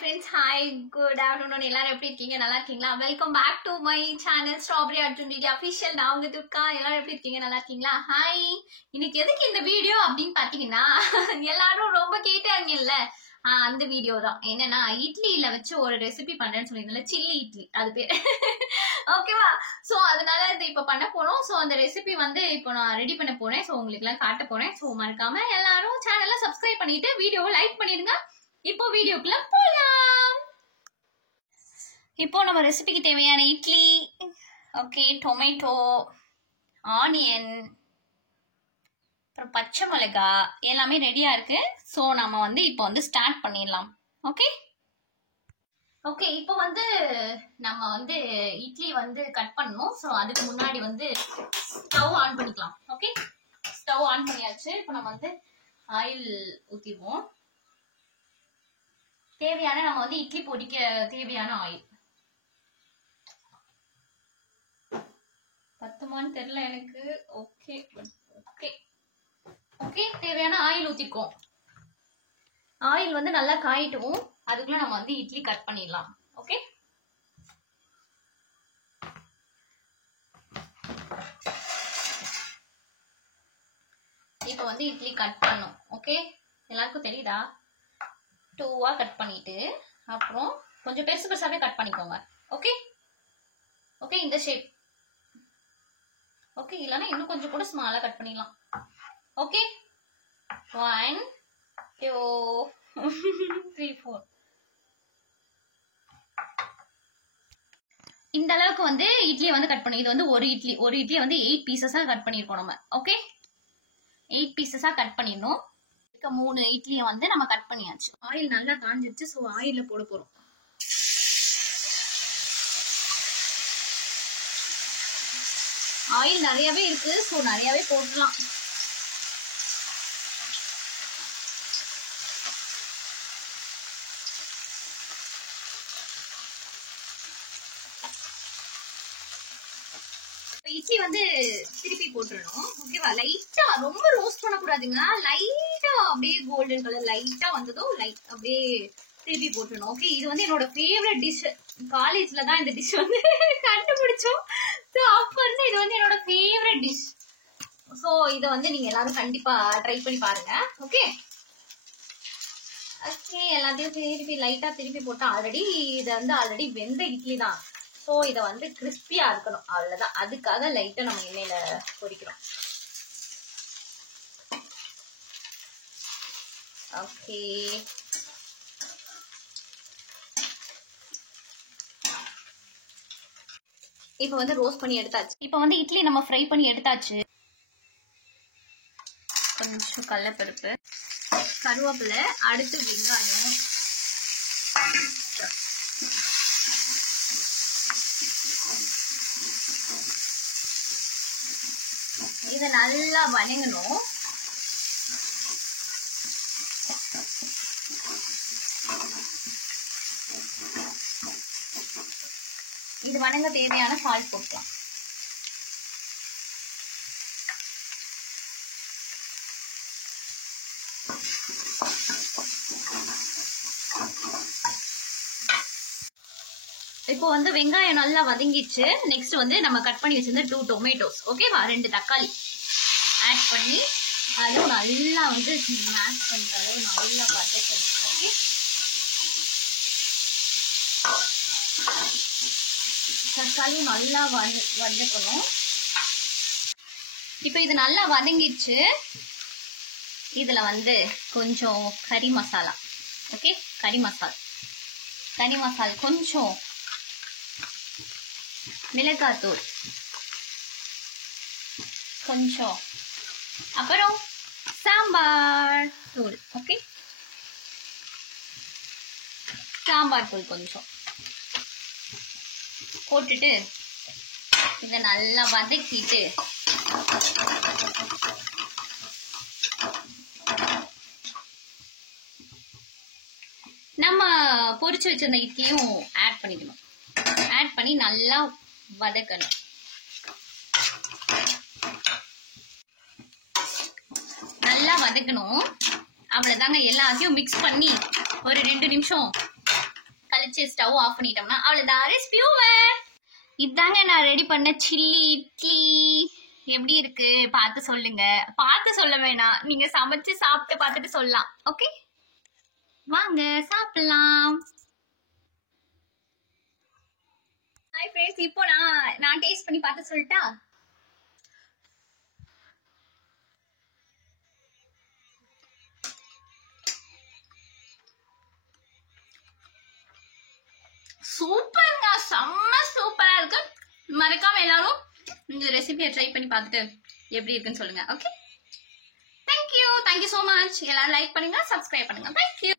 friends, hi, good afternoon. எல்லாரும் எப்படி இருக்கீங்க? நல்லா இருக்கீங்களா? Welcome back to my channel Strawberry Arjun Didi Official. நான் உங்க துர்கா. எல்லாரும் எப்படி இருக்கீங்க? நல்லா இருக்கீங்களா? Hi. இன்னைக்கு எதுக்கு இந்த வீடியோ அப்படின்னு பாத்தீங்கன்னா எல்லாரும் ரொம்ப கேட்டாங்கல்ல, அந்த வீடியோ தான். என்னன்னா இட்லியில வச்சு ஒரு ரெசிபி பண்றேன்னு சொல்லியிருந்தேன்ல, சில்லி இட்லி அது பேர். ஓகேவா? சோ அதனால இது இப்ப பண்ண போறோம். சோ அந்த ரெசிபி வந்து இப்போ நான் ரெடி பண்ண போறேன். சோ உங்களுக்கு எல்லாம் காட்ட போறேன். சோ மறக்காம எல்லாரும் சேனலை சப்ஸ்கிரைப் பண்ணிட்டு வீடியோவை லைக் பண்ணிருங்க. இப்போ வீடியோக்குள்ள போலாம். இப்போ நம்ம ரெசிபிக்கு தேவையான இட்லி, ஓகே, டொமேட்டோ, ஆனியன், அப்புறம் பச்சை மிளகாய் எல்லாமே ரெடியா இருக்கு. ஸோ நம்ம வந்து இப்போ வந்து ஸ்டார்ட் பண்ணிடலாம். ஓகே ஓகே இப்போ வந்து நம்ம வந்து இட்லி வந்து கட் பண்ணணும். ஸோ அதுக்கு முன்னாடி வந்து ஸ்டவ் ஆன் பண்ணிக்கலாம். ஓகே, ஸ்டவ் ஆன் பண்ணியாச்சு. இப்போ நம்ம வந்து ஆயில் ஊற்றிடுவோம். தேவையான நம்ம வந்து இட்லி பொடிக்க தேவையான ஆயில் பத்துமான்னு தெரியல எனக்கு. ஓகே ஓகே ஓகே தேவையான ஆயில் ஊத்திக்கும். ஆயில் வந்து நல்லா காயிட்டும். அதுக்குள்ள நம்ம வந்து இட்லி கட் பண்ணிடலாம். ஓகே, இப்போ வந்து இட்லி கட் பண்ணும். ஓகே, எல்லாருக்கும் தெரியுதா? 2வா கட் பண்ணிட்டு அப்புறம் கொஞ்சம் பெருசு பெருசாவே கட் பண்ணிக்கோங்க. ஓகே ஓகே இந்த ஷேப். ஓகே, இல்லைன்னா இன்னும் கொஞ்சம் கூட ஸ்மாலா கட் பண்ணிடலாம். ஓகே, 1 2 3 4 இந்த அளவுக்கு வந்து இட்லியை வந்து கட் பண்ணி, இது வந்து ஒரு இட்லி வந்து 8 பீசஸா கட் பண்ணிருக்கோம் நம்ம. ஓகே, 8 பீசஸா கட் பண்ணிடணும். 3 இட்லியை வந்து நம்ம கட் பண்ணியாச்சு. ஆயில் நல்லா காஞ்சிருச்சு. ஸோ ஆயில்ல போட போறோம். ஆயில் நிறையவே இருக்கு. ஸோ நிறையவே போடலாம். இட்லி வந்து திருப்பி போட்டுடணும். ஓகேவா? லைட்டா, ரொம்ப ரோஸ்ட் பண்ணக்கூடாதுங்க. லைட்டா அப்படியே கோல்டன் கலர் லைட்டா வந்ததும் லைட் அப்படியே திருப்பி போட்டுடணும். ஓகே, இது வந்து என்னோட ஃபேவரட் டிஷ். காலேஜ்ல தான் இந்த டிஷ் வந்து கண்டுபிடிச்சோம். ஸோ அப்ப இருந்து இது வந்து என்னோட ஃபேவரட் டிஷ். ஸோ இதை வந்து நீங்க எல்லாரும் கண்டிப்பா ட்ரை பண்ணி பாருங்க. ஓகே ஓகே எல்லாத்தையும் திருப்பி லைட்டா திருப்பி போட்டா ஆல்ரெடி வெந்த இட்லி தான். ஸோ இதை வந்து கிறிஸ்பியா இருக்கணும், அவ்வளவுதான். அதுக்காக லைட்டா நம்ம எண்ணெயில பொரிக்கிறோம். ஓகே, இப்ப வந்து ரோஸ்ட் பண்ணி எடுத்தாச்சு. இப்ப வந்து இட்லி நம்ம ஃப்ரை பண்ணி எடுத்தாச்சு. கொஞ்சம் கடலைப்பருப்பு, கருவேப்பிலை, அடுத்து வெங்காயம், இதை நல்லா வதங்கணும். இது வதங்க தேவையான சால்ட் போட்டுக்கலாம். இப்போ வந்து வெங்காயம் நல்லா வதங்கிச்சு. நெக்ஸ்ட் வந்து நம்ம கட் பண்ணி வச்சிருந்த 2 டொமேட்டோஸ், ஓகேவா, 2 தக்காளி ஆட் பண்ணி அதுவும் நல்லா வந்து மேஷ் பண்ற அளவு நல்லா வதக்கணும். ஓகே, தக்காளியும் நல்லா வதக்கணும். இப்போ இது நல்லா வதங்கிடுச்சு. இதுல வந்து கொஞ்சம் கறி மசாலா, ஓகே, கறி மசாலா கொஞ்சம், மிளகாத்தூள் கொஞ்சம், அப்புறம் சாம்பார் தூள், ஓகே, சாம்பார் தூள் கொஞ்சம் போட்டுட்டு இதை நல்லா வதக்கிட்டு நம்ம பொரிச்சு வச்சிருந்த இட்லியும் ஆட் பண்ணிக்கணும். ஆட் பண்ணி நல்லா வதக்கணும். நல்லா வதக்கணும். அவ்வளவுதாங்க. எல்லாத்தையும் மிக்ஸ் பண்ணி ஒரு 2 நிமிஷம் வச்சு ஸ்டவ் ஆஃப் பண்ணிட்டோம்னா அவ்வளவுதான், ரெசிபி ஓவர். இதாங்க நான் ரெடி பண்ண சில்லி இட்லி. எப்படி இருக்கு பார்த்து சொல்லுங்க. பார்த்து சொல்ல வேணாம், நீங்க சமைச்சு சாப்பிட்டு பார்த்துட்டு சொல்லலாம். ஓகே, வாங்க சாப்பிடலாம். ஹாய் ஃப்ரெண்ட்ஸ், இப்போ நான் டேஸ்ட் பண்ணி பார்த்து சொல்லட்டா? சூப்பர்ங்க, செம்ம சூப்பரா இருக்கு. மறக்காம எல்லாரும் இந்த ரெசிபியை ட்ரை பண்ணி பார்த்துட்டு எப்படி இருக்குன்னு சொல்லுங்க. Okay, thank you so much. எல்லாரும் லைக் பண்ணுங்க, சப்ஸ்கிரைப் பண்ணுங்க. தேங்க்யூ.